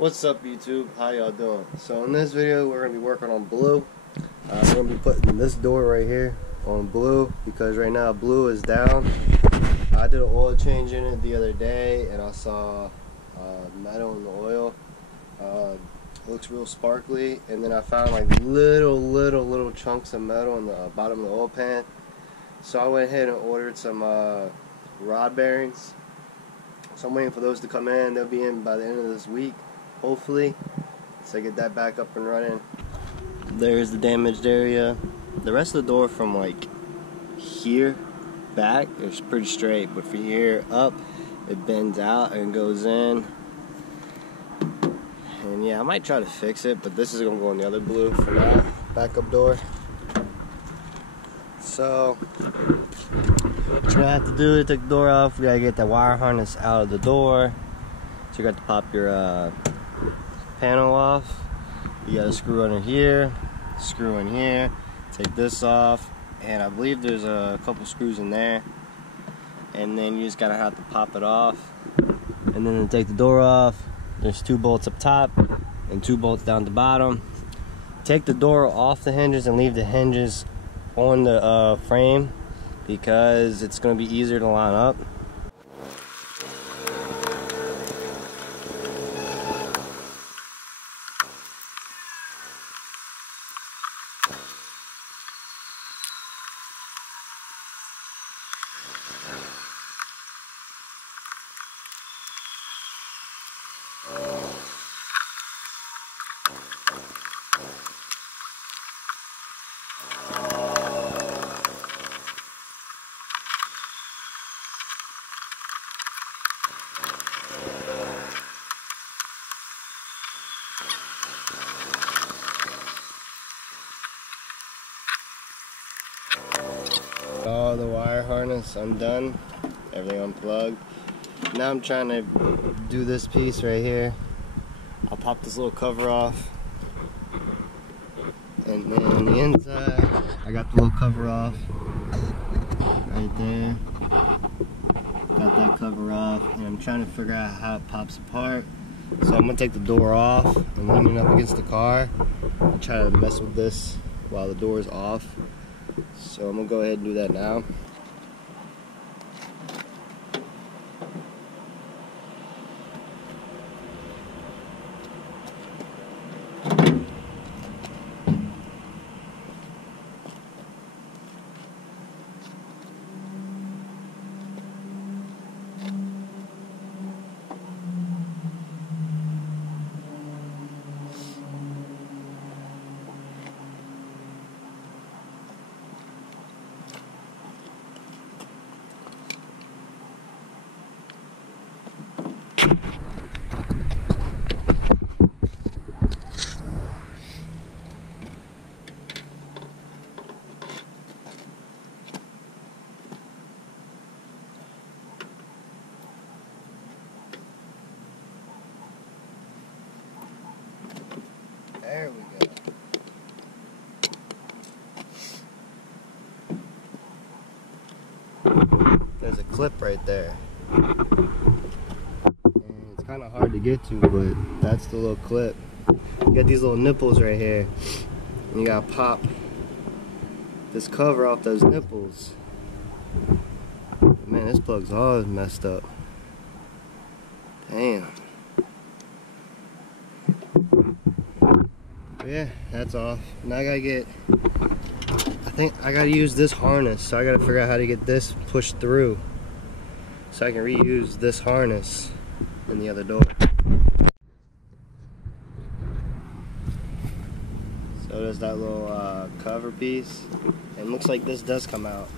What's up, YouTube? How y'all doing? So in this video we're going to be working on blue. We're going to be putting this door right here on blue because right now blue is down. I did an oil change in it the other day and I saw metal in the oil. It looks real sparkly, and then I found like little chunks of metal in the bottom of the oil pan. So I went ahead and ordered some rod bearings. So I'm waiting for those to come in. They'll be in by the end of this week, hopefully, so I get that back up and running. There's the damaged area. The rest of the door from like here back is pretty straight, but from here up it bends out and goes in. And yeah, I might try to fix it, but this is gonna go on the other blue for now. Backup door. So what you're gonna have to do is take the door off. We gotta get the wire harness out of the door. So you got to pop your panel off. You got a screw under here, screw in here. Take this off, and I believe there's a couple screws in there. And then you just gotta have to pop it off. And then to take the door off, there's 2 bolts up top and 2 bolts down the bottom. Take the door off the hinges and leave the hinges on the frame because it's going to be easier to line up. All the wire harness undone, everything unplugged. Now I'm trying to do this piece right here. I'll pop this little cover off, and then on the inside I got the little cover off right there. Got that cover off, and I'm trying to figure out how it pops apart. So I'm gonna take the door off and lean it up against the car and try to mess with this while the door is off. So I'm gonna go ahead and do that now. There we go. There's a clip right there. And it's kind of hard to get to, but that's the little clip. You got these little nipples right here. And you gotta pop this cover off those nipples. Man, this plug's all messed up. Damn. Yeah, that's off. Now I gotta get, I think I gotta use this harness, so I gotta figure out how to get this pushed through so I can reuse this harness in the other door. So there's that little cover piece, and it looks like this does come out.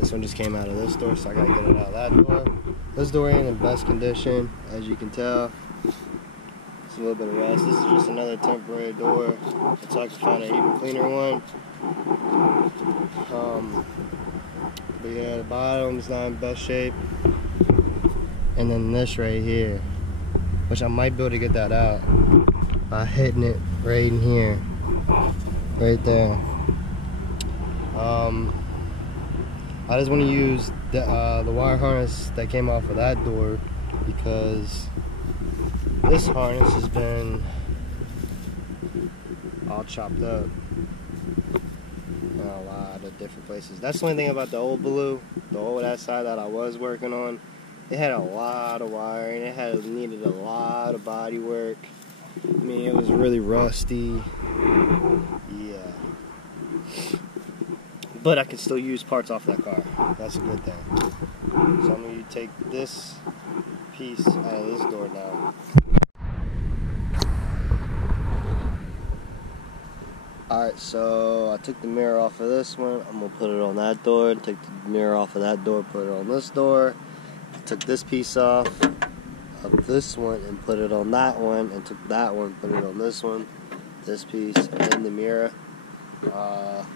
This one just came out of this door, so I gotta get it out of that door. This door ain't in best condition, as you can tell. A little bit of rust. This is just another temporary door until I can find an even cleaner one. But yeah, the bottom's not in best shape. And then this right here, which I might be able to get that out by hitting it right in here, right there. I just want to use the wire harness that came off of that door because This harness has been all chopped up in a lot of different places. That's the only thing about the old Blue, the old SI that I was working on. It had a lot of wiring. It needed a lot of body work. I mean, it was really rusty. Yeah. But I could still use parts off that car. That's a good thing. So I'm going to take this piece out of this door now. Alright, so I took the mirror off of this one. I'm going to put it on that door. Take the mirror off of that door, put it on this door. I took this piece off of this one and put it on that one, and took that one, put it on this one, this piece, and then the mirror. I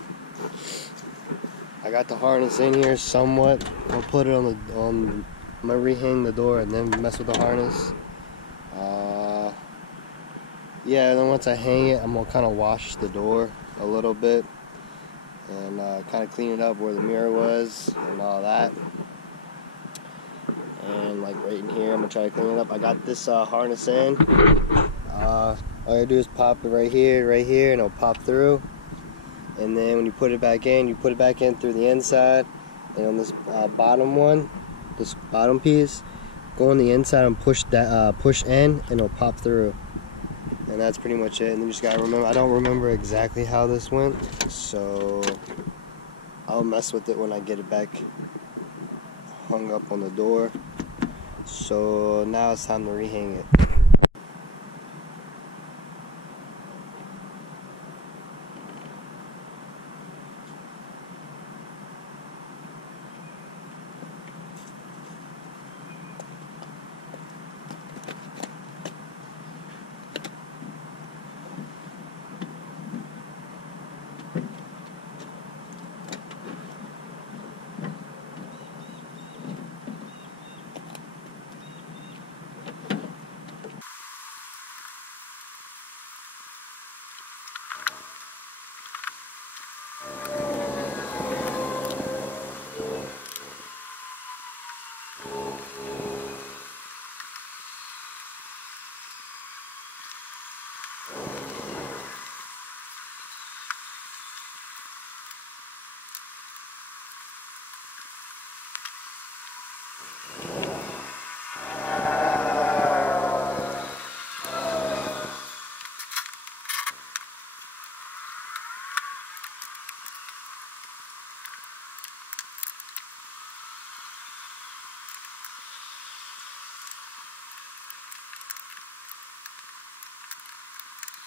got the harness in here somewhat. I'll put it on I'm gonna rehang the door and then mess with the harness. Yeah, and then once I hang it, I'm gonna kind of wash the door a little bit and kind of clean it up where the mirror was and all that. And like right in here, I'm gonna try to clean it up. I got this harness in. All I do is pop it right here, and it'll pop through. And then when you put it back in, you put it back in through the inside. And on this bottom one, this bottom piece, go on the inside and push that, push in, and it'll pop through. And that's pretty much it. And then you just gotta remember, I don't remember exactly how this went, so I'll mess with it when I get it back hung up on the door. So now it's time to rehang it.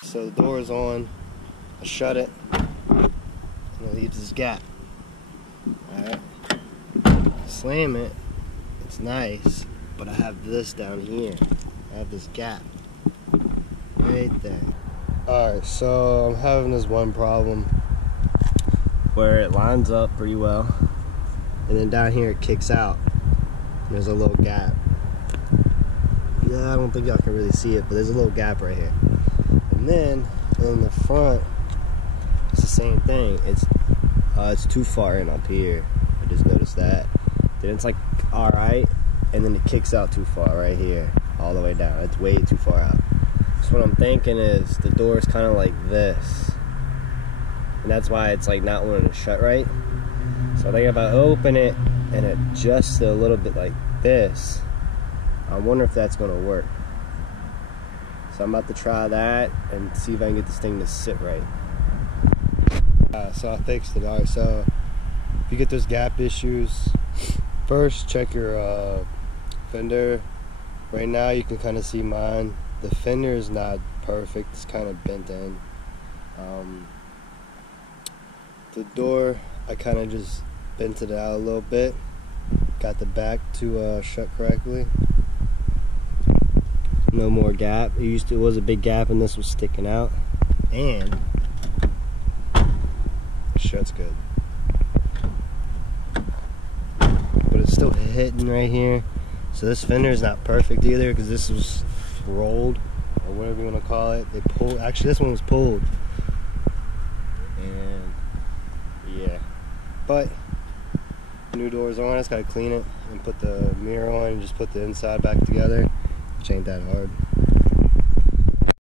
So the door is on, I shut it, and it leaves this gap. Alright, slam it, it's nice, but I have this down here. I have this gap right there. Alright, so I'm having this one problem where it lines up pretty well, and then down here it kicks out. There's a little gap. Yeah, I don't think y'all can really see it, but there's a little gap right here. And then in the front, it's the same thing. It's too far in up here. I just noticed that. Then it's like alright, and then it kicks out too far right here, all the way down. It's way too far out. So what I'm thinking is the door is kind of like this, and that's why it's like not wanting to shut right. So I think if I open it and adjust it a little bit like this, I wonder if that's gonna work. So I'm about to try that and see if I can get this thing to sit right. So I fixed it. Alright, so if you get those gap issues, first check your fender. Right now you can kind of see mine. The fender is not perfect, it's kind of bent in. The door, I kind of just bent it out a little bit. Got the back to shut correctly. No more gap. It was a big gap and this was sticking out. And it shuts good. But it's still hitting right here. So this fender is not perfect either because this was rolled or whatever you want to call it. They pulled. Actually, this one was pulled. And yeah, but new door's on. I just gotta clean it and put the mirror on and just put the inside back together, which ain't that hard.